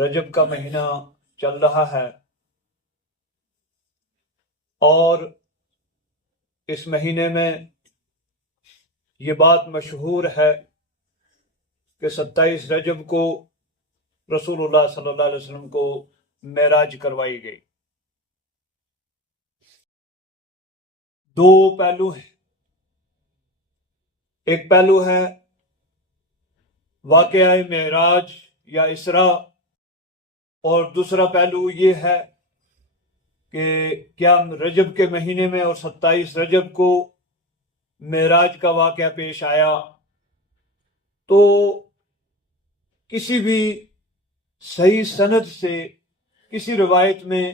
رجب کا مہینہ چل رہا ہے اور اس مہینے میں یہ بات مشہور ہے کہ 27 رجب کو رسول اللہ صلی اللہ علیہ وسلم کو معراج کروائی گئی۔ دو پہلو ہیں، ایک پہلو ہے واقعہ معراج یا اسراء، اور دوسرا پہلو یہ ہے کہ کیا رجب کے مہینے میں اور 27 رجب کو معراج کا واقعہ پیش آیا۔ تو کسی بھی صحیح سند سے کسی روایت میں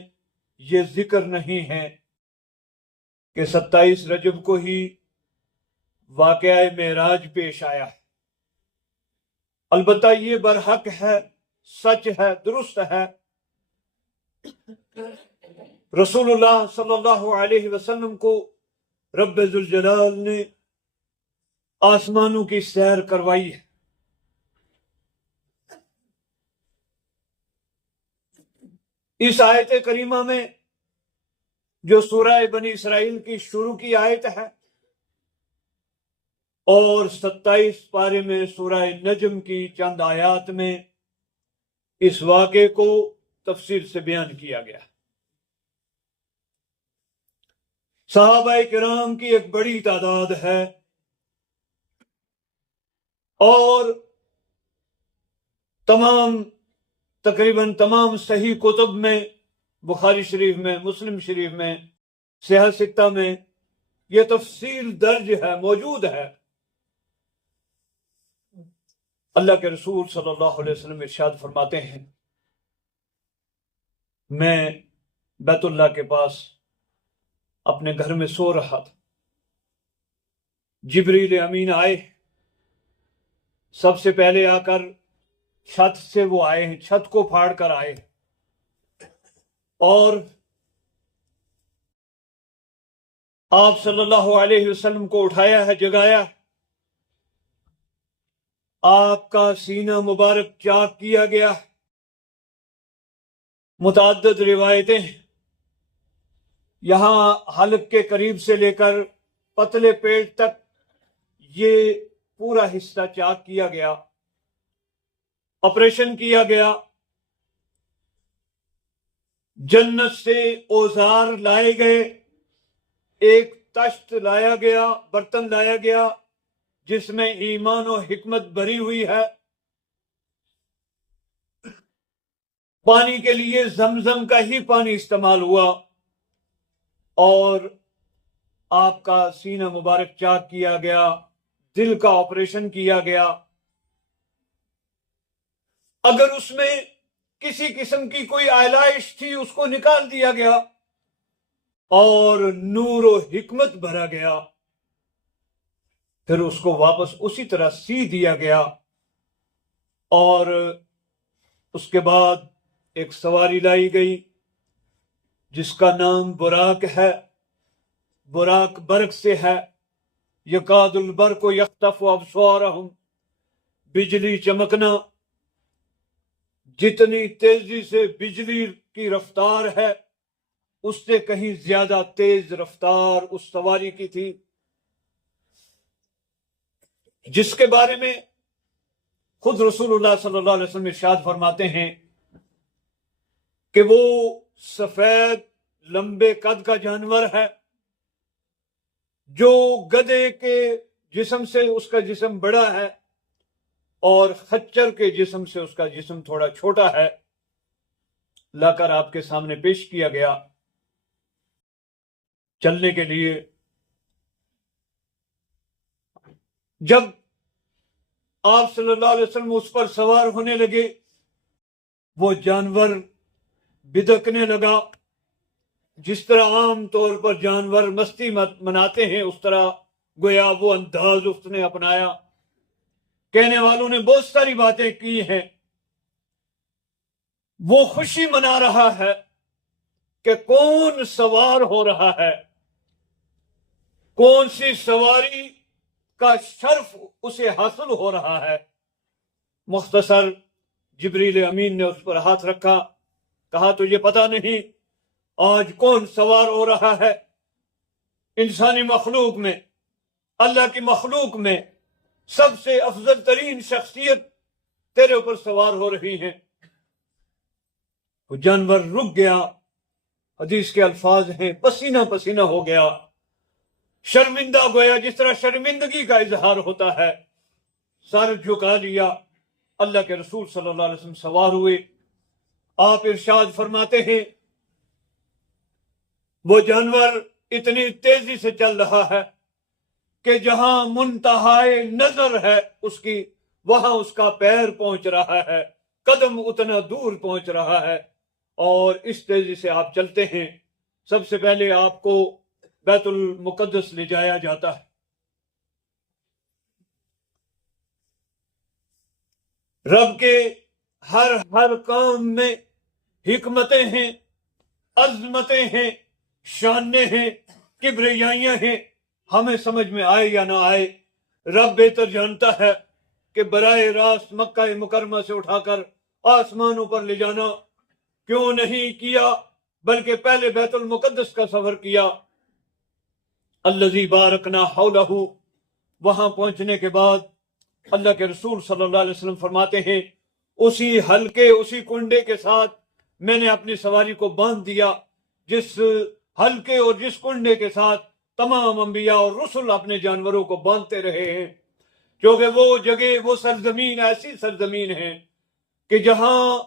یہ ذکر نہیں ہے کہ 27 رجب کو ہی واقعہ معراج پیش آیا ہے۔ البتہ یہ برحق ہے، سچ ہے، درست ہے، رسول اللہ صلی اللہ علیہ وسلم کو رب ذوالجلال نے آسمانوں کی سیر کروائی ہے۔ اس آیت کریمہ میں جو سورہ بنی اسرائیل کی شروع کی آیت ہے اور 27 پارے میں سورہ نجم کی چند آیات میں اس واقعے کو تفصیل سے بیان کیا گیا۔ صحابہ کرام کی ایک بڑی تعداد ہے اور تقریباً تمام صحیح کتب میں، بخاری شریف میں، مسلم شریف میں، صحیح ستہ میں یہ تفصیل درج ہے، موجود ہے۔ اللہ کے رسول صلی اللہ علیہ وسلم ارشاد فرماتے ہیں، میں بیت اللہ کے پاس اپنے گھر میں سو رہا تھا، جبریل امین آئے، سب سے پہلے آ کر چھت سے وہ آئے ہیں، چھت کو پھاڑ کر آئے اور آپ صلی اللہ علیہ وسلم کو اٹھایا ہے، جگایا ہے، آپ کا سینہ مبارک چاک کیا گیا۔ متعدد روایتیں یہاں حلق کے قریب سے لے کر پتلے پیٹ تک یہ پورا حصہ چاک کیا گیا، آپریشن کیا گیا، جنت سے اوزار لائے گئے، ایک تشت لایا گیا، برتن لایا گیا جس میں ایمان و حکمت بھری ہوئی ہے، پانی کے لیے زمزم کا ہی پانی استعمال ہوا اور آپ کا سینہ مبارک چاک کیا گیا، دل کا آپریشن کیا گیا۔ اگر اس میں کسی قسم کی کوئی آلائش تھی اس کو نکال دیا گیا اور نور و حکمت بھرا گیا، پھر اس کو واپس اسی طرح سی دیا گیا، اور اس کے بعد ایک سواری لائی گئی جس کا نام براق ہے، براق برق سے ہے، یکاد البرق یخطف ابصارہم، بجلی چمکنا، جتنی تیزی سے بجلی کی رفتار ہے اس سے کہیں زیادہ تیز رفتار اس سواری کی تھی، جس کے بارے میں خود رسول اللہ صلی اللہ علیہ وسلم ارشاد فرماتے ہیں کہ وہ سفید لمبے قد کا جانور ہے جو گدھے کے جسم سے اس کا جسم بڑا ہے اور خچر کے جسم سے اس کا جسم تھوڑا چھوٹا ہے، لا کر آپ کے سامنے پیش کیا گیا چلنے کے لیے۔ جب آپ صلی اللہ علیہ وسلم اس پر سوار ہونے لگے، وہ جانور بدکنے لگا، جس طرح عام طور پر جانور مستی مناتے ہیں اس طرح گویا وہ انداز اس نے اپنایا۔ کہنے والوں نے بہت ساری باتیں کی ہیں، وہ خوشی منا رہا ہے کہ کون سوار ہو رہا ہے، کون سی سواری کا شرف اسے حاصل ہو رہا ہے۔ مختصر جبریل امین نے اس پر ہاتھ رکھا، کہا تجھے پتہ نہیں آج کون سوار ہو رہا ہے؟ انسانی مخلوق میں، اللہ کی مخلوق میں سب سے افضل ترین شخصیت تیرے اوپر سوار ہو رہی ہے۔ وہ جانور رک گیا، حدیث کے الفاظ ہیں پسینہ پسینہ ہو گیا، شرمندہ گویا جس طرح شرمندگی کا اظہار ہوتا ہے، سر جھکا لیا۔ اللہ کے رسول صلی اللہ علیہ وسلم سوار ہوئے۔ آپ ارشاد فرماتے ہیں وہ جانور اتنی تیزی سے چل رہا ہے کہ جہاں منتہائے نظر ہے اس کی، وہاں اس کا پیر پہنچ رہا ہے، قدم اتنا دور پہنچ رہا ہے، اور اس تیزی سے آپ چلتے ہیں۔ سب سے پہلے آپ کو بیت المقدس لے جایا جاتا ہے۔ رب کے ہر کام میں حکمتیں ہیں، عظمتیں ہیں، شانیں ہیں، کبریائیاں ہیں، ہمیں سمجھ میں آئے یا نہ آئے۔ رب بہتر جانتا ہے کہ براہ راست مکہ مکرمہ سے اٹھا کر آسمانوں پر لے جانا کیوں نہیں کیا، بلکہ پہلے بیت المقدس کا سفر کیا۔ الذی بارکنا حولہ، وہاں پہنچنے کے بعد اللہ کے رسول صلی اللہ علیہ وسلم فرماتے ہیں اسی حلقے، اسی کنڈے کے ساتھ میں نے اپنی سواری کو باندھ دیا، جس حلقے اور جس کنڈے کے ساتھ تمام انبیاء اور رسل اپنے جانوروں کو باندھتے رہے ہیں، کیونکہ وہ جگہ، وہ سرزمین ایسی سرزمین ہے کہ جہاں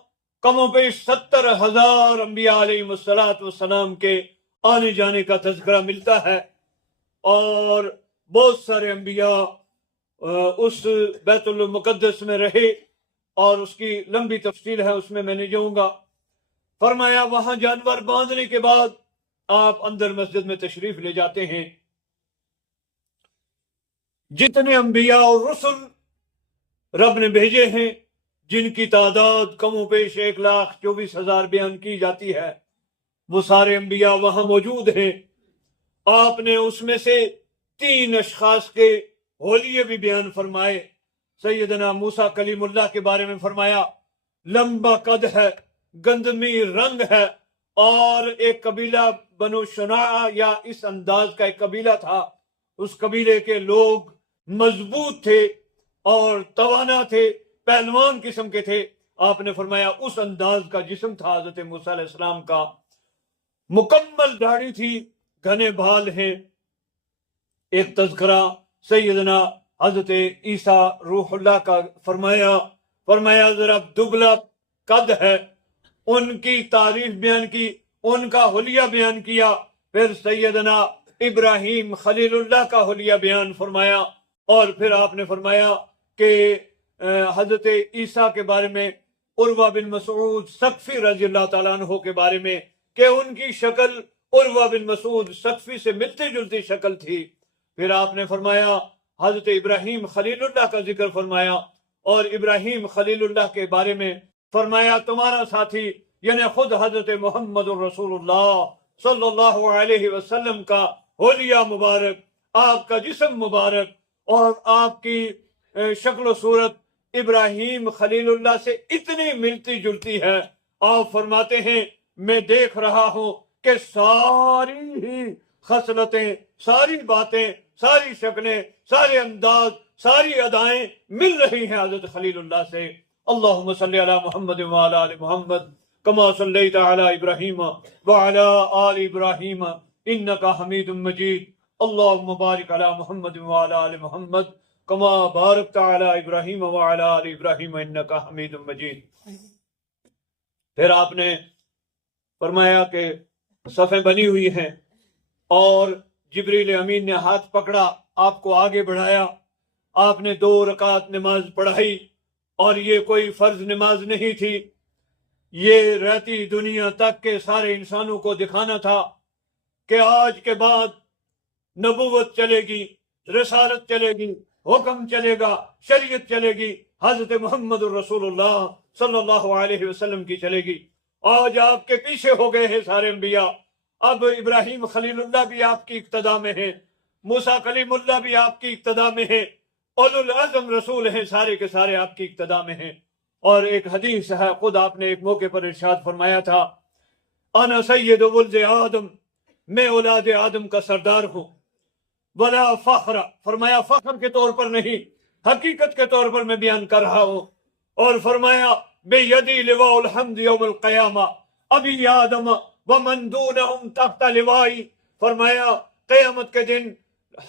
کم و بیش 70,000 انبیاء علیہ السلام کے آنے جانے کا تذکرہ ملتا ہے، اور بہت سارے انبیاء اس بیت المقدس میں رہے، اور اس کی لمبی تفصیل ہے، اس میں نہیں جاؤں گا۔ فرمایا وہاں جانور باندھنے کے بعد آپ اندر مسجد میں تشریف لے جاتے ہیں۔ جتنے انبیاء اور رسل رب نے بھیجے ہیں، جن کی تعداد کم و بیش 1,24,000 بیان کی جاتی ہے، وہ سارے انبیاء وہاں موجود ہیں۔ آپ نے اس میں سے 3 اشخاص کے حلیے بھی بیان فرمائے۔ سیدنا موسیٰ کلیم اللہ کے بارے میں فرمایا لمبا قد ہے، گندمی رنگ ہے، اور ایک قبیلہ بنو شناع یا اس انداز کا ایک قبیلہ تھا، اس قبیلے کے لوگ مضبوط تھے اور توانا تھے، پہلوان قسم کے تھے۔ آپ نے فرمایا اس انداز کا جسم تھا حضرت موسیٰ علیہ السلام کا، مکمل داڑھی تھی، گھنے بال ہیں۔ ایک تذکرہ سیدنا حضرت عیسیٰ روح اللہ کا فرمایا ذرا دبلا قد ہے، ان کی تعریف بیان کی، ان کا حلیہ بیان کیا۔ پھر سیدنا ابراہیم خلیل اللہ کا حلیہ بیان فرمایا، اور پھر آپ نے فرمایا کہ حضرت عیسیٰ کے بارے میں، عروہ بن مسعود ثقفی رضی اللہ تعالیٰ عنہ کے بارے میں، کہ ان کی شکل عروہ بن مسعود ثقفی سے ملتی جلتی شکل تھی۔ پھر آپ نے فرمایا حضرت ابراہیم خلیل اللہ کا ذکر فرمایا، اور ابراہیم خلیل اللہ کے بارے میں فرمایا تمہارا ساتھی یعنی خود حضرت محمد رسول اللہ صلی اللہ علیہ وسلم کا حلیہ مبارک، آپ کا جسم مبارک اور آپ کی شکل و صورت ابراہیم خلیل اللہ سے اتنی ملتی جلتی ہے۔ آپ فرماتے ہیں میں دیکھ رہا ہوں کہ ساری ہی خصلتیں، ساری باتیں، ساری شکلیں، سارے انداز، ساری ادائیں مل رہی ہیں حضرت خلیل اللہ سے۔ اللہم صلی علی محمد وعلی آل محمد کما صلیت علی ابراہیم وعلی آل ابراہیم انکا حمید مجید۔ اللہم بارک علی محمد وعلی آل محمد کما بارکت علی ابراہیم وعلی آل ابراہیم انکا حمید مجید۔ پھر آپ نے فرمایا کہ صفیں بنی ہوئی ہیں، اور جبریل امین نے ہاتھ پکڑا، آپ کو آگے بڑھایا، آپ نے 2 رکعت نماز پڑھائی، اور یہ کوئی فرض نماز نہیں تھی، یہ رہتی دنیا تک کے سارے انسانوں کو دکھانا تھا کہ آج کے بعد نبوت چلے گی، رسالت چلے گی، حکم چلے گا، شریعت چلے گی، حضرت محمد رسول اللہ صلی اللہ علیہ وسلم کی چلے گی۔ آج آپ کے پیچھے ہو گئے ہیں سارے انبیاء، اب ابراہیم خلیل اللہ بھی آپ کی اقتداء میں ہیں، موسیٰ کلیم اللہ بھی آپ کی اقتداء میں ہیں، اولو العزم رسول ہیں، سارے کے سارے آپ کی اقتداء میں ہیں۔ اور ایک حدیث ہے، خود آپ نے ایک موقع پر ارشاد فرمایا تھا، انا سید ولد آدم، میں اولاد آدم کا سردار ہوں، ولا فخر، فرمایا فخر کے طور پر نہیں، حقیقت کے طور پر میں بیان کر رہا ہوں۔ اور فرمایا بیدی لواء الحمد یوم القیامہ، ابی آدم ومن دونہم تحت لوائی، فرمایا قیامت کے دن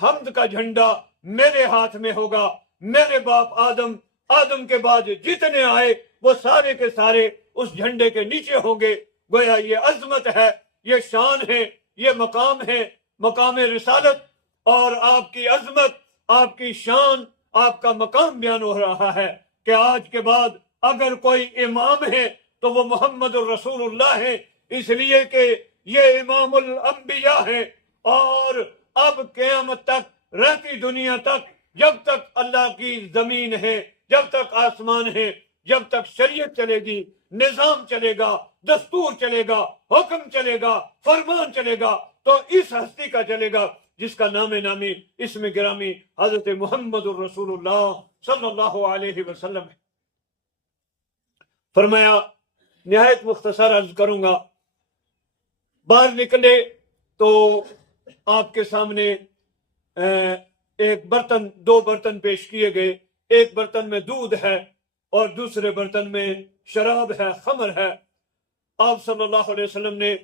حمد کا جھنڈا میرے ہاتھ میں ہوگا، میرے باپ آدم، آدم کے بعد جتنے آئے وہ سارے کے سارے اس جھنڈے کے نیچے ہوں گے۔ گویا یہ عظمت ہے، یہ شان ہے، یہ مقام ہے، مقام رسالت، اور آپ کی عظمت، آپ کی شان، آپ کا مقام بیان ہو رہا ہے کہ آج کے بعد اگر کوئی امام ہے تو وہ محمد الرسول اللہ ہے، اس لیے کہ یہ امام الانبیاء ہے۔ اور اب قیامت تک، رہتی دنیا تک، جب تک اللہ کی زمین ہے، جب تک آسمان ہے، جب تک شریعت چلے گی، نظام چلے گا، دستور چلے گا، حکم چلے گا، فرمان چلے گا، تو اس ہستی کا چلے گا جس کا نام نامی، اسم گرامی حضرت محمد الرسول اللہ صلی اللہ علیہ وسلم ہے۔ فرمایا نہایت مختصر عرض کروں گا، باہر نکلے تو آپ کے سامنے ایک برتن، دو برتن پیش کیے گئے، ایک برتن میں دودھ ہے اور دوسرے برتن میں شراب ہے، خمر ہے۔ آپ صلی اللہ علیہ وسلم نے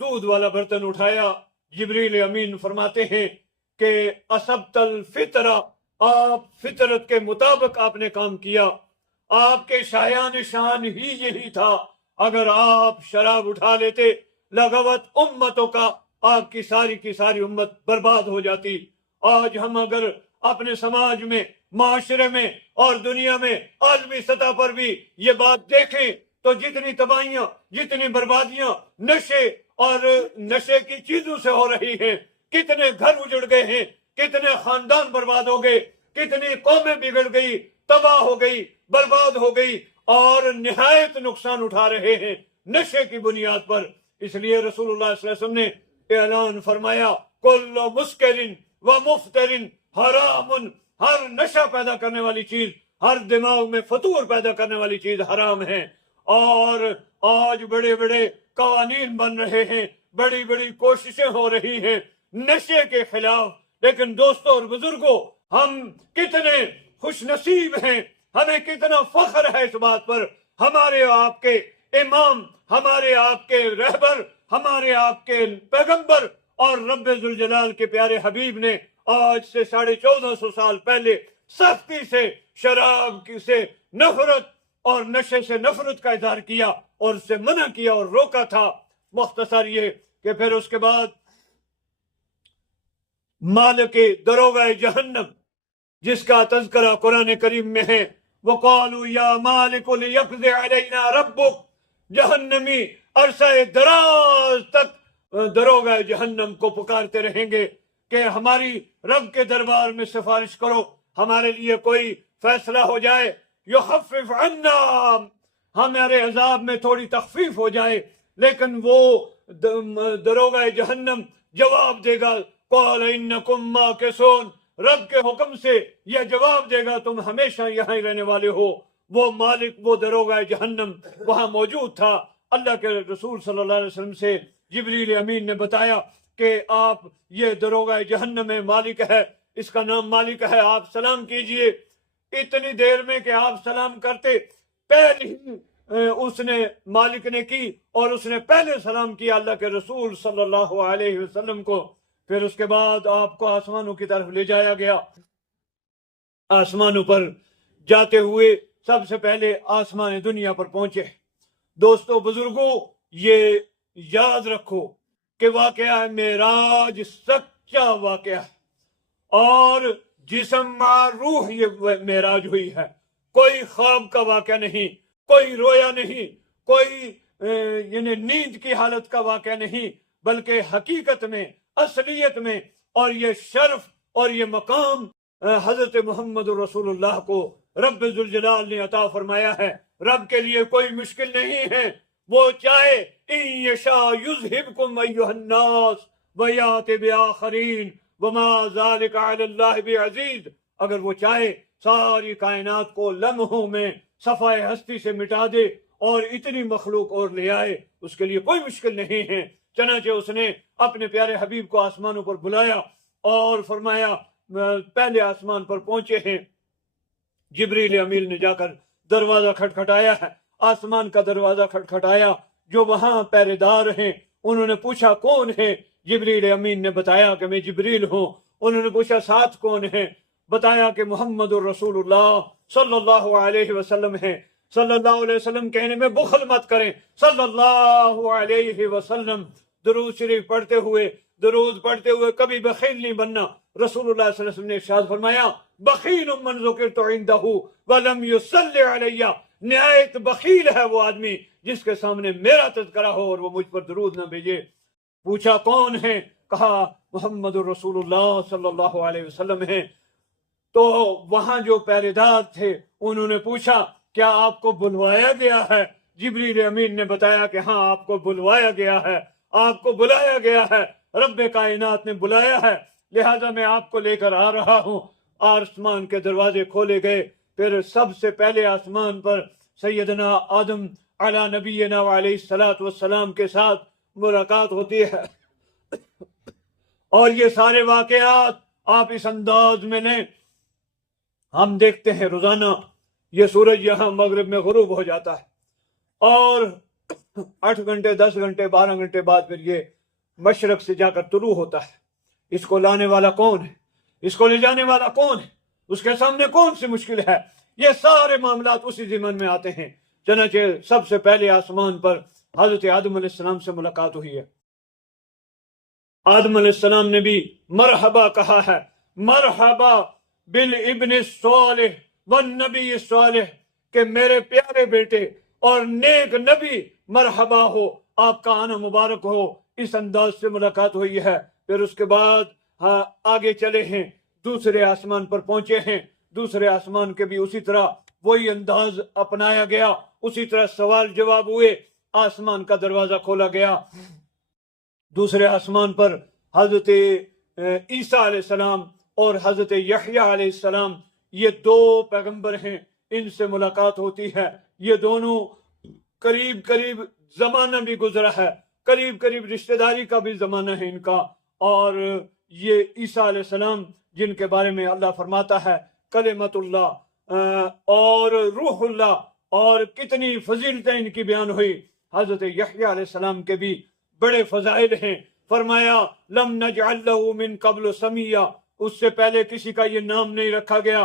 دودھ والا برتن اٹھایا، جبریل امین فرماتے ہیں کہ اصبت الفطرہ، آپ فطرت کے مطابق آپ نے کام کیا، آپ کے شایان شان ہی یہی تھا، اگر آپ شراب اٹھا لیتے لغوت امتوں کا، آپ کی ساری امت برباد ہو جاتی۔ آج ہم اگر اپنے سماج میں، معاشرے میں اور دنیا میں عالمی سطح پر بھی یہ بات دیکھیں تو جتنی تباہیاں، جتنی بربادیاں نشے اور نشے کی چیزوں سے ہو رہی ہیں، کتنے گھر اجڑ گئے ہیں، کتنے خاندان برباد ہو گئے، کتنی قومیں بگڑ گئی، تباہ ہو گئی، برباد ہو گئی، اور نہایت نقصان اٹھا رہے ہیں نشے کی بنیاد پر۔ اس لیے رسول اللہ صلی اللہ علیہ وسلم نے اعلان فرمایا، کل مسکرن و مفترن حرام، ہر نشہ پیدا کرنے والی چیز، ہر دماغ میں فطور پیدا کرنے والی چیز حرام ہے۔ اور آج بڑے بڑے قوانین بن رہے ہیں، بڑی بڑی کوششیں ہو رہی ہیں نشے کے خلاف، لیکن دوستوں اور بزرگوں، ہم کتنے خوش نصیب ہیں، ہمیں کتنا فخر ہے اس بات پر، ہمارے آپ کے امام، ہمارے آپ کے رہبر، ہمارے آپ کے پیغمبر اور رب ذوالجلال کے پیارے حبیب نے آج سے 1450 سال پہلے سختی سے شراب سے نفرت اور نشے سے نفرت کا اظہار کیا اور اس سے منع کیا اور روکا تھا۔ مختصر یہ کہ پھر اس کے بعد مالک دروغہ جہنم، جس کا تذکرہ قرآن کریم میں ہے، وَقَالُوا يَا مَالِكُ لِيَقْضِ عَلَيْنَا رَبُّكَ، جہنمی عرصہ دراز تک دروغہ جہنم کو پکارتے رہیں گے کہ ہماری رب کے دربار میں سفارش کرو، ہمارے لیے کوئی فیصلہ ہو جائے، یخفف عنا، ہمارے عذاب میں تھوڑی تخفیف ہو جائے۔ لیکن وہ دروغہ جہنم جواب دے گا، قال انکم ماکثون، رب کے حکم سے یہ جواب دے گا تم ہمیشہ یہاں ہی رہنے والے ہو۔ وہ مالک، وہ دروغہ جہنم وہاں موجود تھا۔ اللہ کے رسول صلی اللہ علیہ وسلم سے جبریل امین نے بتایا کہ آپ یہ دروغہ جہنم میں مالک ہے، اس کا نام مالک ہے، آپ سلام کیجئے۔ اتنی دیر میں کہ آپ سلام کرتے، پہلے ہی اس نے مالک نے کی، اور اس نے پہلے سلام کیا اللہ کے رسول صلی اللہ علیہ وسلم کو۔ پھر اس کے بعد آپ کو آسمانوں کی طرف لے جایا گیا۔ آسمانوں پر جاتے ہوئے سب سے پہلے آسمان دنیا پر پہنچے۔ دوستو بزرگوں، یہ یاد رکھو کہ واقعہ معراج سچا واقعہ ہے، اور جسم مع روح یہ معراج ہوئی ہے، کوئی خواب کا واقعہ نہیں، کوئی رویا نہیں، کوئی یعنی نیند کی حالت کا واقعہ نہیں، بلکہ حقیقت میں، اصلیت میں، اور یہ شرف اور یہ مقام حضرت محمد رسول اللہ کو رب ذوالجلال نے عطا فرمایا ہے۔ رب کے لیے کوئی مشکل نہیں ہے، وہ چاہے ان یشاء یذہبکم ایھا الناس ویات بآخرین وما ذلک علی اللہ بعزیز، اگر وہ چاہے ساری کائنات کو لمحوں میں صفائے ہستی سے مٹا دے اور اتنی مخلوق اور لے آئے، اس کے لیے کوئی مشکل نہیں ہے۔ چنانچہ اس نے اپنے پیارے حبیب کو آسمانوں پر بلایا اور فرمایا پہلے آسمان پر پہنچے ہیں، جبریل امین نے جا کر دروازہ کھٹکھٹایا ہے، آسمان کا دروازہ کھٹکھٹایا، جو وہاں پہرے دار ہیں انہوں نے پوچھا کون ہے؟ جبریل امین نے بتایا کہ میں جبریل ہوں۔ انہوں نے پوچھا ساتھ کون ہے؟ بتایا کہ محمد الرسول اللہ صلی اللہ علیہ وسلم ہے۔ صلی اللہ علیہ وسلم کہنے میں بخل مت کریں، صلی اللہ علیہ وسلم درود شریف پڑھتے ہوئے کبھی بخیل نہیں بننا۔ رسول اللہ صلی اللہ علیہ وسلم نے ارشاد فرمایا بخیل من ذکرت عندہ ولم یصلی علی، نہایت بخیل ہے وہ آدمی جس کے سامنے میرا تذکرہ ہو اور وہ مجھ پر درود نہ بھیجے۔ پوچھا کون ہے؟ کہا محمد الرسول اللہ صلی اللہ علیہ وسلم ہے۔ تو وہاں جو پہرے دار تھے انہوں نے پوچھا کیا آپ کو بلوایا گیا ہے؟ جبریل امین نے بتایا کہ ہاں آپ کو بلوایا گیا ہے، آپ کو بلایا گیا ہے، رب کائنات نے بلایا ہے، لہذا میں آپ کو لے کر آ رہا ہوں۔ آسمان کے دروازے کھولے گئے، پھر سب سے پہلے آسمان پر سیدنا آدم علی نبینا علیہ الصلوۃ والسلام کے ساتھ ملاقات ہوتی ہے، اور یہ سارے واقعات آپ اس انداز میں لیں۔ ہم دیکھتے ہیں روزانہ یہ سورج یہاں مغرب میں غروب ہو جاتا ہے، اور 8 گھنٹے 10 گھنٹے 12 گھنٹے بعد پھر یہ مشرق سے جا کر طلوع ہوتا ہے۔ اس کو لانے والا کون ہے؟ اس کو لے جانے والا کون ہے؟ اس کے سامنے کون سی مشکل ہے؟ یہ سارے معاملات اسی ضمن میں آتے ہیں۔ چنانچہ سب سے پہلے آسمان پر حضرت آدم علیہ السلام سے ملاقات ہوئی ہے۔ آدم علیہ السلام نے بھی مرحبا کہا ہے، مرحبا بالابن الصالح والنبی الصالح، کہ میرے پیارے بیٹے اور نیک نبی مرحبا ہو، آپ کا آنا مبارک ہو۔ اس انداز سے ملاقات ہوئی ہے۔ پھر اس کے بعد آگے چلے ہیں، دوسرے آسمان پر پہنچے ہیں۔ دوسرے آسمان کے بھی اسی طرح وہی انداز اپنایا گیا، اسی طرح سوال جواب ہوئے، آسمان کا دروازہ کھولا گیا۔ دوسرے آسمان پر حضرت عیسیٰ علیہ السلام اور حضرت یحییٰ علیہ السلام، یہ 2 پیغمبر ہیں، ان سے ملاقات ہوتی ہے۔ یہ دونوں قریب زمانہ بھی گزرا ہے، قریب رشتہ داری کا بھی زمانہ ہے ان کا۔ اور یہ عیسیٰ علیہ السلام جن کے بارے میں اللہ فرماتا ہے کلمت اللہ اور روح اللہ، اور کتنی فضیلتیں ان کی بیان ہوئی۔ حضرت یحییٰ علیہ السلام کے بھی بڑے فضائل ہیں۔ فرمایا لم نجعل له من قبل سمیہ، اس سے پہلے کسی کا یہ نام نہیں رکھا گیا،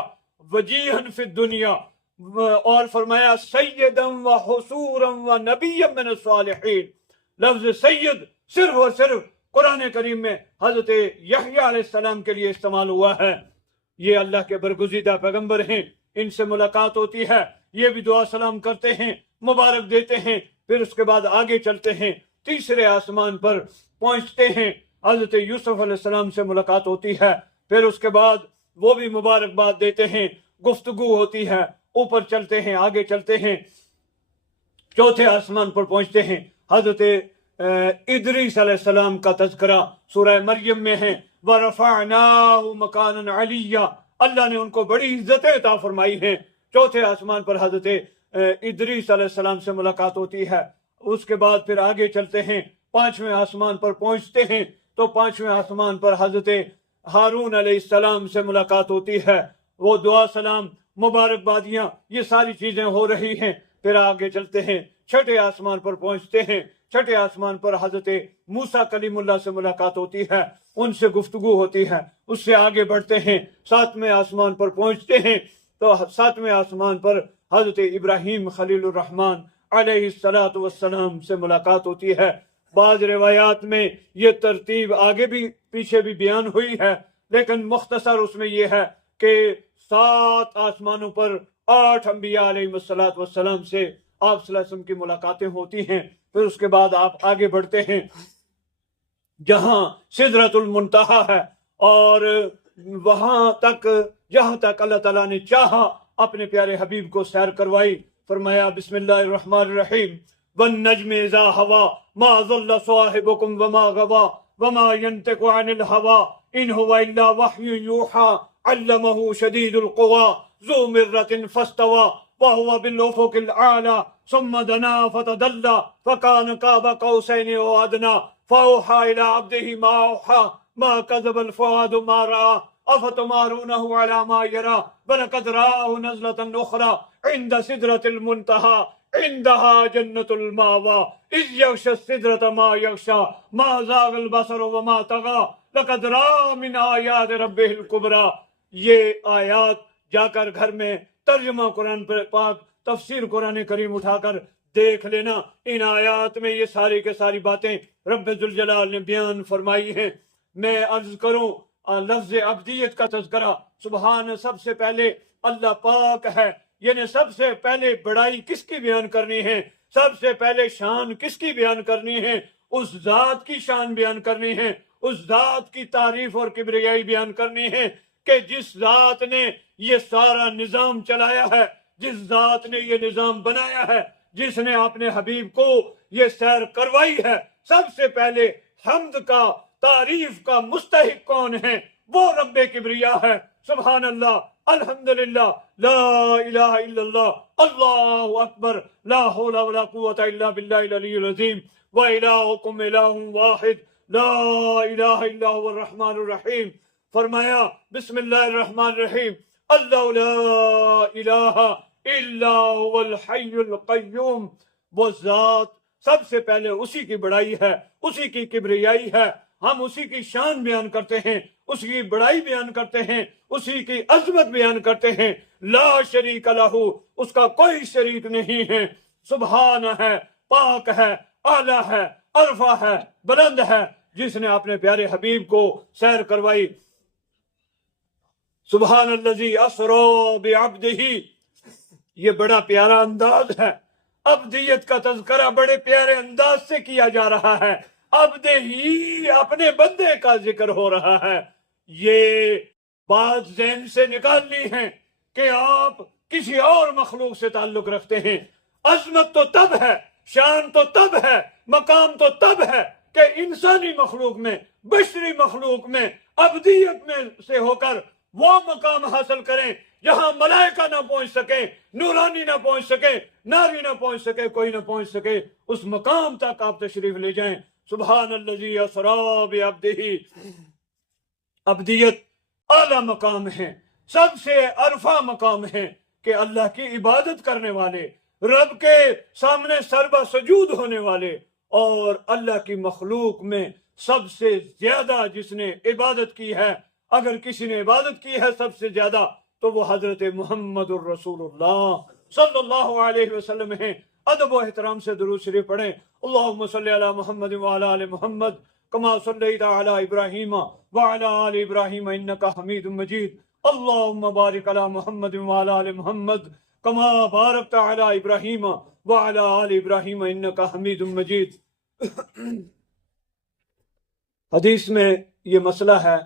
وجیہا فی الدنیا، اور فرمایا سیدا و حصورا و نبیا من الصالحین۔ لفظ سید صرف اور صرف قرآن کریم میں حضرت یحییٰ علیہ السلام کے لیے استعمال ہوا ہے۔ یہ اللہ کے برگزیدہ پیغمبر ہیں، ان سے ملاقات ہوتی ہے، یہ بھی دعا سلام کرتے ہیں، مبارک دیتے ہیں۔ پھر اس کے بعد آگے چلتے ہیں، تیسرے آسمان پر پہنچتے ہیں، حضرت یوسف علیہ السلام سے ملاقات ہوتی ہے۔ پھر اس کے بعد وہ بھی مبارکباد دیتے ہیں، گفتگو ہوتی ہے، اوپر چلتے ہیں، آگے چلتے ہیں، چوتھے آسمان پر پہنچتے ہیں۔ حضرت ادریس علیہ السلام کا تذکرہ سورہ مریم میں ہے، وَرَفَعْنَاهُ مَكَانًا عَلِيًّا، اللہ نے ان کو بڑی عزتیں عطا فرمائی ہیں۔ چوتھے آسمان پر حضرت ادریس علیہ السلام سے ملاقات ہوتی ہے۔ اس کے بعد پھر آگے چلتے ہیں، 5ویں آسمان پر پہنچتے ہیں، تو 5ویں آسمان پر حضرت ہارون علیہ السلام سے ملاقات ہوتی ہے۔ وہ دعا سلام مبارکبادیاں یہ ساری چیزیں ہو رہی ہیں۔ پھر آگے چلتے ہیں، 6ٹھے آسمان پر پہنچتے ہیں۔ 6ٹھے آسمان پر حضرت موسیٰ کلیم اللہ سے ملاقات ہوتی ہے، ان سے گفتگو ہوتی ہے۔ اس سے آگے بڑھتے ہیں، 7ویں آسمان پر پہنچتے ہیں، تو 7ویں آسمان پر حضرت ابراہیم خلیل الرحمن علیہ السلام سے ملاقات ہوتی ہے۔ بعض روایات میں یہ ترتیب آگے بھی پیچھے بھی بیان ہوئی ہے، لیکن مختصر اس میں یہ ہے کہ 7 آسمانوں پر 8 انبیاء علیہ السلام سے آپ صلی اللہ علیہ وسلم کی ملاقاتیں ہوتی ہیں۔ پھر اس کے بعد آپ آگے بڑھتے ہیں جہاں سدرۃ المنتہا ہے، اور وہاں تک جہاں تک اللہ تعالیٰ نے چاہا اپنے پیارے حبیب کو سیر کروائی۔ فرمایا بسم اللہ الرحمن الرحیم والنجم اذا ہوا ما ضل صاحبکم وما غوا وما ينطق عن الهوى ان هو الا وحی یوحى علمه شدید القوى ذو مرة فاستوى وهو بالأفق الأعلى ثم دنا فتدلى فكان قاب قوسين أو أدنى فأوحى إلى عبده ما أوحى ما كذب الفؤاد ما رأى أفتمارونه على ما يرى ولقد رآه نزلة أخرى عند سدرة المنتهى عندها جنة المأوى إذ يغشى السدرة ما يغشى ما زاغ البصر وما طغى لقد رأى من آیات ربہ الکبریٰ. یہ آیات جا کر گھر میں ترجمہ قرآن پاک تفسیر قرآن کریم اٹھا کر دیکھ لینا. ان آیات میں یہ ساری کے ساری باتیں رب ذوالجلال نے بیان فرمائی ہیں. میں عرض کروں لفظ عبدیت کا تذکرہ سبحان سب سے پہلے اللہ پاک ہے. یعنی سب سے پہلے بڑائی کس کی بیان کرنی ہے, سب سے پہلے شان کس کی بیان کرنی ہے, اس ذات کی شان بیان کرنی ہے, اس ذات کی تعریف اور کبریائی بیان کرنی ہے کہ جس ذات نے یہ سارا نظام چلایا ہے, جس ذات نے یہ نظام بنایا ہے, جس نے اپنے حبیب کو یہ سیر کروائی ہے. سب سے پہلے حمد کا تعریف کا مستحق کون ہے؟ وہ رب کبریا ہے. سبحان اللہ, الحمدللہ, لا الہ الا اللہ, اللہ اکبر, لا حول ولا قوت الا باللہ العلی العظیم, وَإِلَٰهُكُمْ إِلَٰهٌ وَاحِدٌ لا الہ الا هو الرحمن الرحیم. فرمایا بسم اللہ الرحمن الرحیم, اللہ لا الہ الا هو الحی القیوم. وہ ذات سب سے پہلے اسی کی بڑائی ہے, اسی کی کبریائی ہے. ہم اسی کی شان بیان کرتے ہیں, اسی کی بڑائی بیان کرتے ہیں, اسی کی عظمت بیان کرتے ہیں. لا شریک لہ, اس کا کوئی شریک نہیں ہے. سبحان ہے, پاک ہے, اعلیٰ ہے, عرفہ ہے, بلند ہے, جس نے اپنے پیارے حبیب کو سیر کروائی. سبحان الذی اسری بعبدہ, یہ بڑا پیارا انداز ہے. عبدیت کا تذکرہ بڑے پیارے انداز سے کیا جا رہا ہے. عبد ہی, اپنے بندے کا ذکر ہو رہا ہے. یہ بات ذہن سے نکالنی ہے کہ آپ کسی اور مخلوق سے تعلق رکھتے ہیں. عظمت تو تب ہے, شان تو تب ہے, مقام تو تب ہے کہ انسانی مخلوق میں, بشری مخلوق میں, عبدیت میں سے ہو کر وہ مقام حاصل کریں جہاں ملائکہ نہ پہنچ سکے, نورانی نہ پہنچ سکے, ناری نہ پہنچ سکے, کوئی نہ پہنچ سکے. اس مقام تک آپ تشریف لے جائیں. سبحان الذی اسری بعبدہ. عبدیت اعلیٰ مقام ہے, سب سے عرفہ مقام ہے کہ اللہ کی عبادت کرنے والے, رب کے سامنے سربا سجود ہونے والے, اور اللہ کی مخلوق میں سب سے زیادہ جس نے عبادت کی ہے, اگر کسی نے عبادت کی ہے سب سے زیادہ, تو وہ حضرت محمد الرسول اللہ صلی اللہ علیہ وسلم ہیں. ادب و احترام سے درود شریف پڑھیں. اللہم صلی علی محمد وعلی آل محمد کما صلیت علی ابراہیم وعلی آل ابراہیم انکا حمید مجید. اللہم بارک علی محمد وعلی آل محمد کما بارکت علی ابراہیم وعلی آل ابراہیم انکا حمید مجید. حدیث میں یہ مسئلہ ہے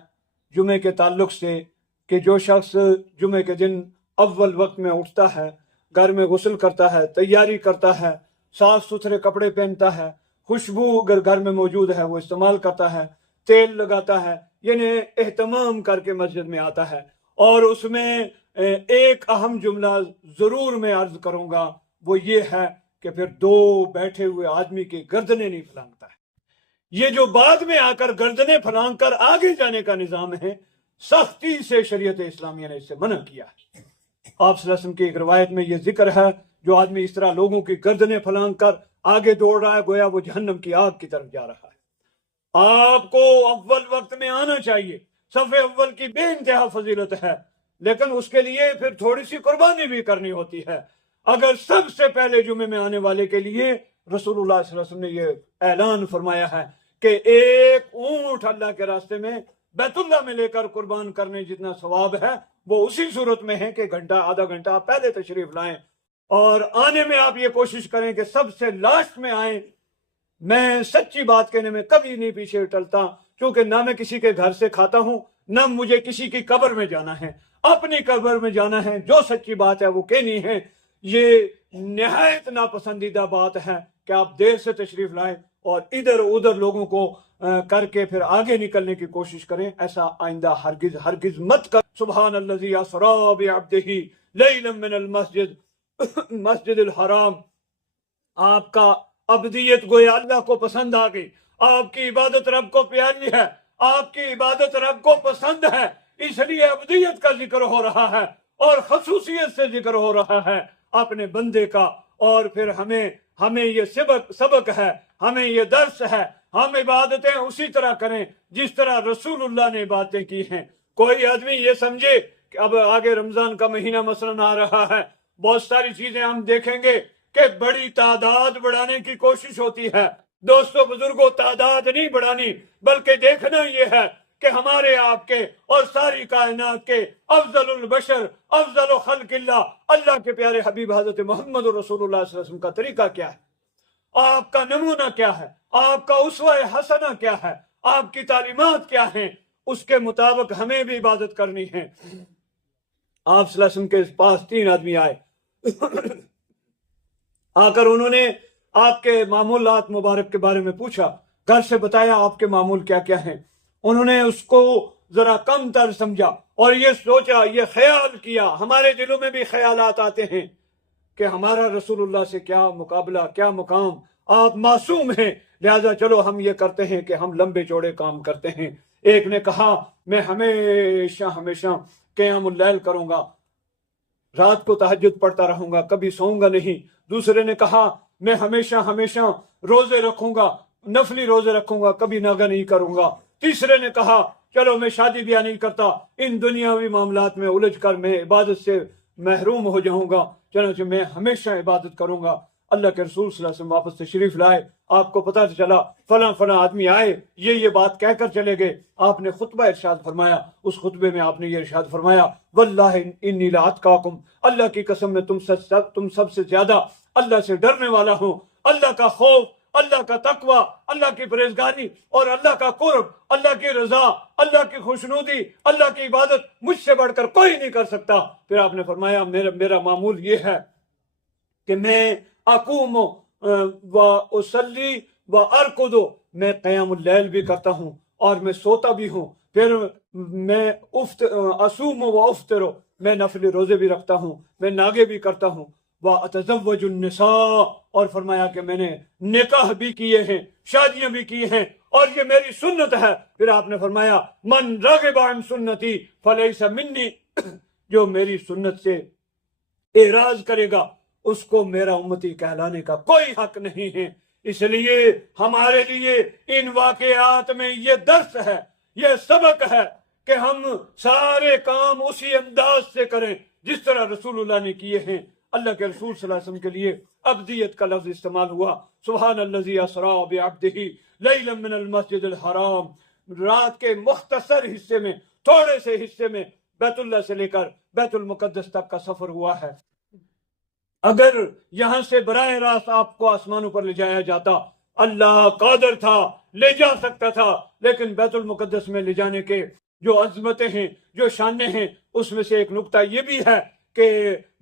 جمعے کے تعلق سے کہ جو شخص جمعے کے دن اول وقت میں اٹھتا ہے, گھر میں غسل کرتا ہے, تیاری کرتا ہے, صاف ستھرے کپڑے پہنتا ہے, خوشبو اگر گھر میں موجود ہے وہ استعمال کرتا ہے, تیل لگاتا ہے, یعنی اہتمام کر کے مسجد میں آتا ہے. اور اس میں ایک اہم جملہ ضرور میں عرض کروں گا, وہ یہ ہے کہ پھر دو بیٹھے ہوئے آدمی کی گردنیں نہیں پھلانگتا ہے. یہ جو بعد میں آ کر گردنیں پھلانگ کر آگے جانے کا نظام ہے, سختی سے شریعت اسلامیہ نے اس سے منع کیا ہے. آپ صلی اللہ علیہ وسلم کی ایک روایت میں یہ ذکر ہے, جو آدمی اس طرح لوگوں کی گردنیں پھلانگ کر آگے دوڑ رہا ہے گویا وہ جہنم کی آگ کی طرف جا رہا ہے. آپ کو اول وقت میں آنا چاہیے, صف اول کی بے انتہا فضیلت ہے, لیکن اس کے لیے پھر تھوڑی سی قربانی بھی کرنی ہوتی ہے. اگر سب سے پہلے جمعے میں آنے والے کے لیے رسول اللہ صلی اللہ علیہ وسلم نے یہ اعلان فرمایا ہے کہ ایک اونٹ اللہ کے راستے میں بیت اللہ میں لے کر قربان کرنے جتنا ثواب ہے وہ اسی صورت میں ہے کہ گھنٹہ آدھا گھنٹہ آپ پہلے تشریف لائیں, اور آنے میں آپ یہ کوشش کریں کہ سب سے لاسٹ میں آئیں. میں سچی بات کہنے میں کبھی نہیں پیچھے ٹلتا, کیونکہ نہ میں کسی کے گھر سے کھاتا ہوں, نہ مجھے کسی کی قبر میں جانا ہے. اپنی قبر میں جانا ہے, جو سچی بات ہے وہ کہنی ہے. یہ نہایت ناپسندیدہ بات ہے کہ آپ دیر سے تشریف لائیں اور ادھر ادھر لوگوں کو کر کے پھر آگے نکلنے کی کوشش کریں. ایسا آئندہ ہرگز ہرگز مت کر. سبحان الذی اسری بعبدہ لیلا من المسجد مسجد الحرام آپ کا ابدیت گویا اللہ کو پسند آ گئی، آپ کی عبادت رب کو پیاری ہے، آپ کی عبادت رب کو پسند ہے، اس لیے ابدیت کا ذکر ہو رہا ہے اور خصوصیت سے ذکر ہو رہا ہے اپنے بندے کا۔ اور پھر ہمیں یہ سبق ہے، ہمیں یہ درس ہے، ہم عبادتیں اسی طرح کریں جس طرح رسول اللہ نے عبادتیں کی ہیں۔ کوئی آدمی یہ سمجھے کہ اب آگے رمضان کا مہینہ مثلاً آ رہا ہے، بہت ساری چیزیں ہم دیکھیں گے کہ بڑی تعداد بڑھانے کی کوشش ہوتی ہے۔ دوستو بزرگوں، تعداد نہیں بڑھانی، بلکہ دیکھنا یہ ہے کہ ہمارے آپ کے اور ساری کائنات کے افضل البشر، افضل خلق اللہ کے پیارے حبیب حضرت محمد رسول اللہ صلی اللہ علیہ وسلم کا طریقہ کیا ہے، آپ کا نمونہ کیا ہے، آپ کا اسوہ حسنہ کیا ہے، آپ کی تعلیمات کیا ہیں، اس کے مطابق ہمیں بھی عبادت کرنی ہے۔ آپ صلی اللہ علیہ وسلم کے پاس 3 آدمی آئے، آ کر انہوں نے آپ کے معمولات مبارک کے بارے میں پوچھا، گھر سے بتایا آپ کے معمول کیا کیا ہیں۔ انہوں نے اس کو ذرا کم تر سمجھا اور یہ سوچا، یہ خیال کیا، ہمارے دلوں میں بھی خیالات آتے ہیں کہ ہمارا رسول اللہ سے کیا مقابلہ، کیا مقام، آپ معصوم ہیں، لہذا چلو ہم یہ کرتے ہیں کہ ہم لمبے چوڑے کام کرتے ہیں۔ ایک نے کہا میں ہمیشہ قیام اللیل کروں گا، رات کو تہجد پڑھتا رہوں گا، کبھی سوؤں گا نہیں۔ دوسرے نے کہا میں ہمیشہ روزے رکھوں گا، نفلی روزے رکھوں گا، کبھی ناغہ نہیں کروں گا۔ تیسرے نے کہا چلو میں شادی بیاہ نہیں کرتا، ان دنیاوی معاملات میں الجھ کر میں عبادت سے محروم ہو جاؤں گا، چنانچہ میں ہمیشہ عبادت کروں گا۔ اللہ کے رسول صلی اللہ علیہ وسلم واپس تشریف لائے، آپ کو پتہ چلا فلاں آدمی آئے، یہ بات کہہ کر چلے گئے۔ آپ نے خطبہ ارشاد فرمایا، اس خطبے میں آپ نے یہ ارشاد فرمایا واللہ انی لاتقاکم، اللہ کی قسم میں تم سب سے زیادہ اللہ سے ڈرنے والا ہوں۔ اللہ کا خوف، اللہ کا تقوی، اللہ کی پرہیزگاری اور اللہ کا قرب، اللہ کی رضا، اللہ کی خوشنودی، اللہ کی عبادت مجھ سے بڑھ کر کوئی نہیں کر سکتا۔ پھر آپ نے فرمایا میرا معمول یہ ہے کہ میں اقوم و اصلی و ارقد، میں قیام اللیل بھی کرتا ہوں اور میں سوتا بھی ہوں، پھر میں اصوم و افطر، میں نفلی روزے بھی رکھتا ہوں، میں ناگے بھی کرتا ہوں، واتزوج النساء، اور فرمایا کہ میں نے نکاح بھی کیے ہیں، شادیاں بھی کی ہیں، اور یہ میری سنت ہے۔ پھر آپ نے فرمایا من رغب عن سنتی فلیس منی، جو میری سنت سے اعراض کرے گا اس کو میرا امتی کہلانے کا کوئی حق نہیں ہے۔ اس لیے ہمارے لیے ان واقعات میں یہ درس ہے، یہ سبق ہے کہ ہم سارے کام اسی انداز سے کریں جس طرح رسول اللہ نے کیے ہیں۔ اللہ کے رسول صلی اللہ علیہ وسلم کے لیے ابدیت کا لفظ استعمال ہوا، سبحان الذی اسریٰ بعبدہ لیلا من المسجد الحرام، رات کے مختصر حصے میں، تھوڑے سے حصے میں بیت اللہ سے لے کر بیت المقدس تک کا سفر ہوا ہے۔ اگر یہاں سے براہ راست آپ کو آسمانوں پر لے جایا جاتا، اللہ قادر تھا، لے جا سکتا تھا، لیکن بیت المقدس میں لے جانے کے جو عظمتیں ہیں، جو شانیں ہیں، اس میں سے ایک نقطہ یہ بھی ہے کہ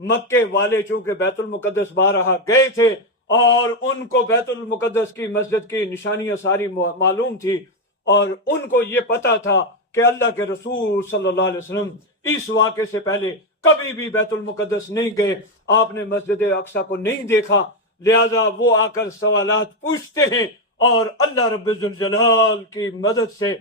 مکے والے چونکہ بیت المقدس بارہا گئے تھے اور ان کو بیت المقدس کی مسجد کی نشانیاں ساری معلوم تھی، اور ان کو یہ پتا تھا کہ اللہ کے رسول صلی اللہ علیہ وسلم اس واقعے سے پہلے کبھی بھی بیت المقدس نہیں گئے، آپ نے مسجد اقصی کو نہیں دیکھا، لہذا وہ آ کر سوالات پوچھتے ہیں، اور اللہ رب الجلال کی مدد سے،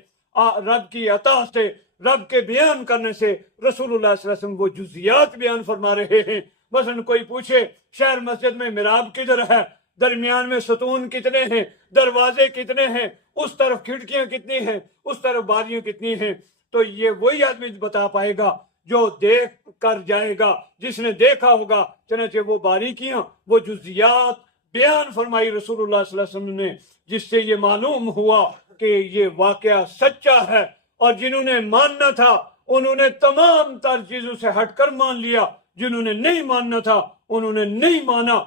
رب کی عطا سے، رب کے بیان کرنے سے رسول اللہ صلی اللہ علیہ وسلم وہ جزیات بیان فرما رہے ہیں۔ مثلا کوئی پوچھے شہر مسجد میں محراب کدھر ہے، درمیان میں ستون کتنے ہیں، دروازے کتنے ہیں، اس طرف کھڑکیاں کتنی ہیں، اس طرف باریاں کتنی ہیں، تو یہ وہی آدمی بتا پائے گا جو دیکھ کر جائے گا، جس نے دیکھا ہوگا۔ چنانچہ وہ باریکیاں، وہ جزیات بیان فرمائی رسول اللہ صلی اللہ علیہ وسلم نے، جس سے یہ معلوم ہوا کہ یہ واقعہ سچا ہے، اور جنہوں نے ماننا تھا انہوں نے تمام تر چیزوں سے ہٹ کر مان لیا، جنہوں نے نہیں ماننا تھا انہوں نے نہیں مانا۔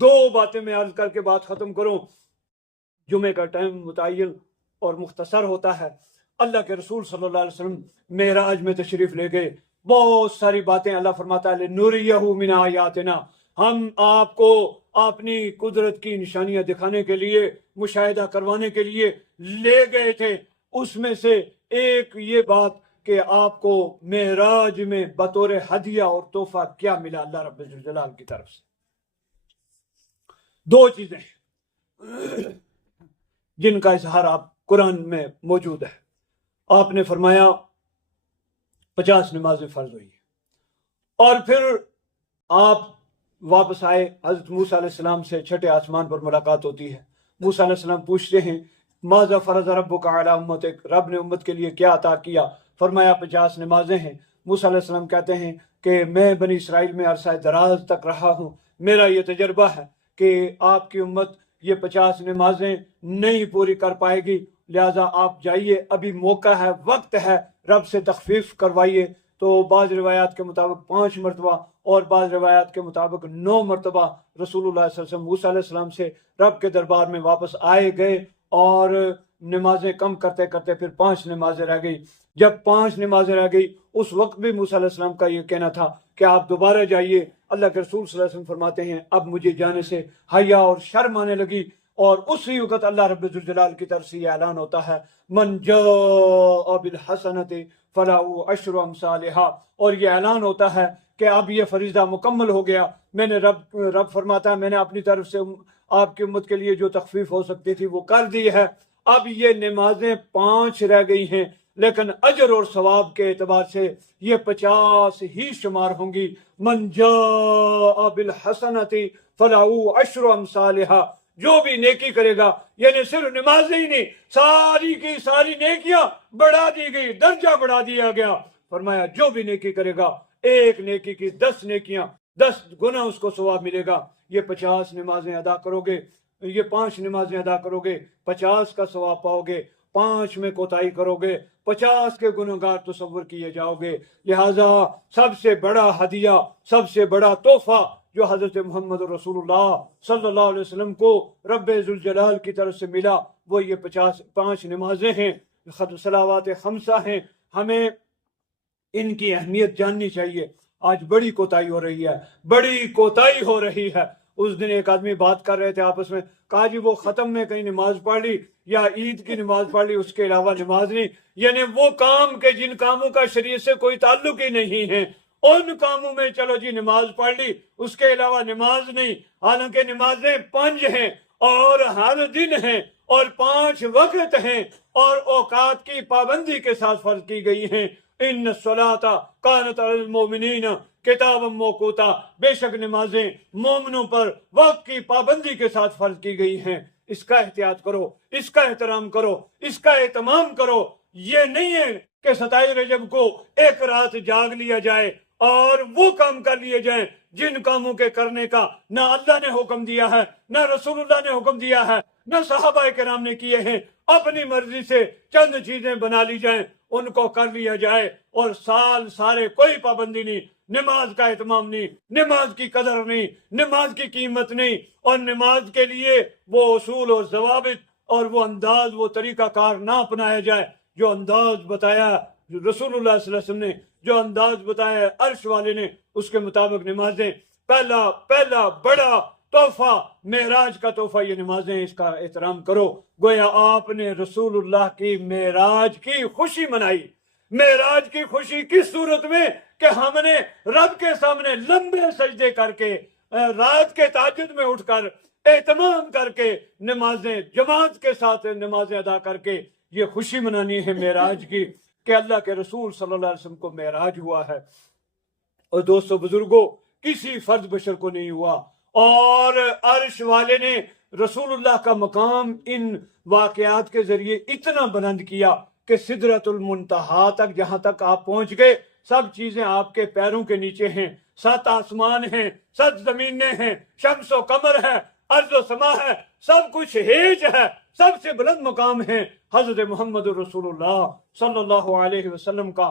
2 باتیں میں عرض کر کے بات ختم کروں۔ جمعے کا ٹائم متعین اور مختصر ہوتا ہے۔ اللہ کے رسول صلی اللہ علیہ وسلم معراج میں تشریف لے گئے، بہت ساری باتیں اللہ فرماتا ہے لنُرِيَهُ مِنْ آیاتنا، ہم آپ کو اپنی قدرت کی نشانیاں دکھانے کے لیے، مشاہدہ کروانے کے لیے لے گئے تھے۔ اس میں سے ایک یہ بات کہ آپ کو معراج میں بطور ہدیہ اور تحفہ کیا ملا اللہ رب الجلال کی طرف سے۔ دو چیزیں ہیں جن کا اظہار آپ قرآن میں موجود ہے. آپ نے فرمایا 50 نمازیں فرض ہوئی اور پھر آپ واپس آئے. حضرت موسیٰ علیہ السلام سے چھٹے آسمان پر ملاقات ہوتی ہے. موسیٰ علیہ السلام پوچھتے ہیں ماذا فرض ربک علی امتک، رب نے امت کے لیے کیا عطا کیا؟ فرمایا 50 نمازیں ہیں. موسیٰ علیہ السلام کہتے ہیں کہ میں بنی اسرائیل میں عرصہ دراز تک رہا ہوں، میرا یہ تجربہ ہے کہ آپ کی امت یہ 50 نمازیں نہیں پوری کر پائے گی، لہٰذا آپ جائیے، ابھی موقع ہے، وقت ہے، رب سے تخفیف کروائیے. تو بعض روایات کے مطابق 5 مرتبہ اور بعض روایات کے مطابق 9 مرتبہ رسول اللہ صلی اللہ علیہ وسلم موسیٰ علیہ السلام سے رب کے دربار میں واپس آئے گئے اور نمازیں کم کرتے کرتے پھر 5 نمازیں رہ گئی. جب 5 نمازیں رہ گئی اس وقت بھی موسیٰ علیہ السلام کا یہ کہنا تھا کہ آپ دوبارہ جائیے. اللہ کے رسول صلی اللہ علیہ وسلم فرماتے ہیں اب مجھے جانے سے حیا اور شرم آنے لگی، اور اسی وقت اللہ رب ذوالجلال کی طرف سے یہ اعلان ہوتا ہے من جاء بالحسنۃ فلہ عشر امثالھا، اور یہ اعلان ہوتا ہے کہ اب یہ فریضہ مکمل ہو گیا. میں نے رب فرماتا ہے میں نے اپنی طرف سے آپ کی امت کے لیے جو تخفیف ہو سکتی تھی وہ کر دی ہے. اب یہ نمازیں 5 رہ گئی ہیں، لیکن اجر اور ثواب کے اعتبار سے یہ 50 ہی شمار ہوں گی. من جاء بالحسنۃ فلہ عشر امثالھا، جو بھی نیکی کرے گا، یعنی صرف نمازیں ہی نہیں، ساری کی ساری نیکیاں بڑھا دی گئی، درجہ بڑھا دیا گیا. فرمایا جو بھی نیکی کرے گا، ایک نیکی کی 10 نیکیاں، 10 گنا اس کو ثواب ملے گا. یہ 50 نمازیں ادا کرو گے، یہ 5 نمازیں ادا کرو گے 50 کا ثواب پاؤ گے. 5 میں کوتاہی کرو گے 50 کے گنہگار تصور کیے جاؤ گے. لہذا سب سے بڑا ہدیہ، سب سے بڑا تحفہ جو حضرت محمد رسول اللہ صلی اللہ علیہ وسلم کو رب ذوالجلال کی طرف سے ملا وہ یہ 5 نمازیں ہیں، صلوات 5 ہیں. ہمیں ان کی اہمیت جاننی چاہیے. آج بڑی کوتاہی ہو رہی ہے، بڑی کوتاہی ہو رہی ہے. اس دن ایک آدمی بات کر رہے تھے آپس میں، کہا جی وہ ختم میں کہیں نماز پڑھ لی یا عید کی نماز پڑھ لی، اس کے علاوہ نماز نہیں. یعنی وہ کام کے جن کاموں کا شریعت سے کوئی تعلق ہی نہیں ہے، ان کاموں میں چلو جی نماز پڑھ لی، اس کے علاوہ نماز نہیں. حالانکہ نمازیں 5 ہیں اور ہر دن ہیں اور 5 وقت ہیں اور اوقات کی پابندی کے ساتھ فرض کی گئی ہیں. ان الصلاۃ کانت علی المؤمنین کتابا موقوتا، بے شک نمازیں مومنوں پر وقت کی پابندی کے ساتھ فرض کی گئی ہیں. اس کا احتیاط کرو، اس کا احترام کرو، اس کا اہتمام کرو. یہ نہیں ہے کہ 27 رجب کو ایک رات جاگ لیا جائے اور وہ کام کر لیے جائیں جن کاموں کے کرنے کا نہ اللہ نے حکم دیا ہے، نہ رسول اللہ نے حکم دیا ہے، نہ صحابہ کرام نے کیے ہیں. اپنی مرضی سے چند چیزیں بنا لی جائیں، ان کو کر لیا جائے اور سال سارے کوئی پابندی نہیں، نماز کا اہتمام نہیں، نماز کی قدر نہیں، نماز کی قیمت نہیں، اور نماز کے لیے وہ اصول اور ضوابط اور وہ انداز، وہ طریقہ کار نہ اپنایا جائے. جو انداز بتایا رسول اللہ صلی اللہ علیہ وسلم نے، جو انداز بتایا عرش والے نے، اس کے مطابق نمازیں. پہلا بڑا تحفہ، معراج کا تحفہ یہ نمازیں، اس کا احترام کرو. گویا آپ نے رسول اللہ کی معراج کی خوشی منائی. معراج کی خوشی کس صورت میں کہ ہم نے رب کے سامنے لمبے سجدے کر کے، رات کے تہجد میں اٹھ کر، اہتمام کر کے، نمازیں جماعت کے ساتھ نمازیں ادا کر کے یہ خوشی منانی ہے معراج کی کہ اللہ کے رسول صلی اللہ علیہ وسلم کو معراج ہوا ہے. اور دوستو بزرگوں، کسی فرد بشر کو نہیں ہوا. اور عرش والے نے رسول اللہ کا مقام ان واقعات کے ذریعے اتنا بلند کیا کہ سدرۃ المنتہا تک، جہاں تک آپ پہنچ گئے، سب چیزیں آپ کے پیروں کے نیچے ہیں. 7 آسمان ہیں، 7 زمینیں ہیں، شمس و قمر ہے، ارض و سما ہے، سب کچھ ہیج ہے. سب سے بلند مقام ہے حضرت محمد رسول اللہ صلی اللہ علیہ وسلم کا.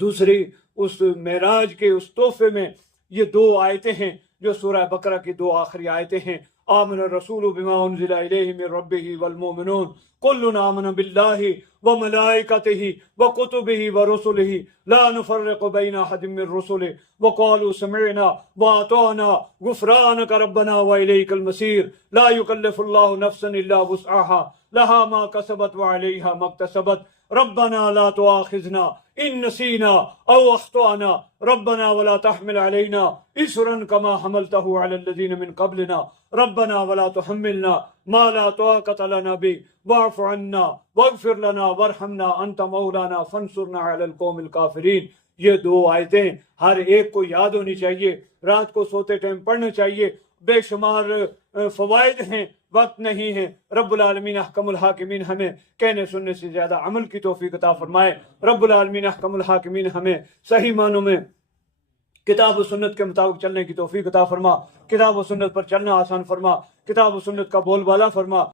دوسری اس معراج کے اس تحفے میں یہ 2 آیتیں ہیں جو سورہ بقرہ کی 2 آخری آیتیں ہیں. آمن الرسول بما انزل الیہ من ربہ والمؤمنون کل آمن باللہ وملائکتہ وکتبہ ورسلہ لا نفرق بین احد من رسلہ وقالوا سمعنا واطعنا غفرانک ربنا والیک المصیر. لا یکلف اللہ نفسا الا وسعها لها ما کسبت وعلیہا ما اکتسبت. ربنا لا تؤاخذنا ان نسینا او اخطأنا ربنا ولا تحمل علينا إصرا كما حملته على الذين من قبلنا ربنا ولا تحملنا ما لا طاقة لنا به واعف عنا واغفر لنا وارحمنا انت مولانا فانصرنا على القوم الكافرین. یہ دو آیتیں ہر ایک کو یاد ہونی چاہیے، رات کو سوتے ٹائم پڑھنا چاہیے. بے شمار فوائد ہیں، وقت نہیں ہے. رب العالمین احکم الحاکمین ہمیں کہنے سننے سے زیادہ عمل کی توفیق عطا فرمائے. رب العالمین احکم الحاکمین ہمیں صحیح معنوں میں کتاب و سنت کے مطابق چلنے کی توفیق عطا فرما. کتاب و سنت پر چلنا آسان فرما. کتاب و سنت کا بول بالا فرما.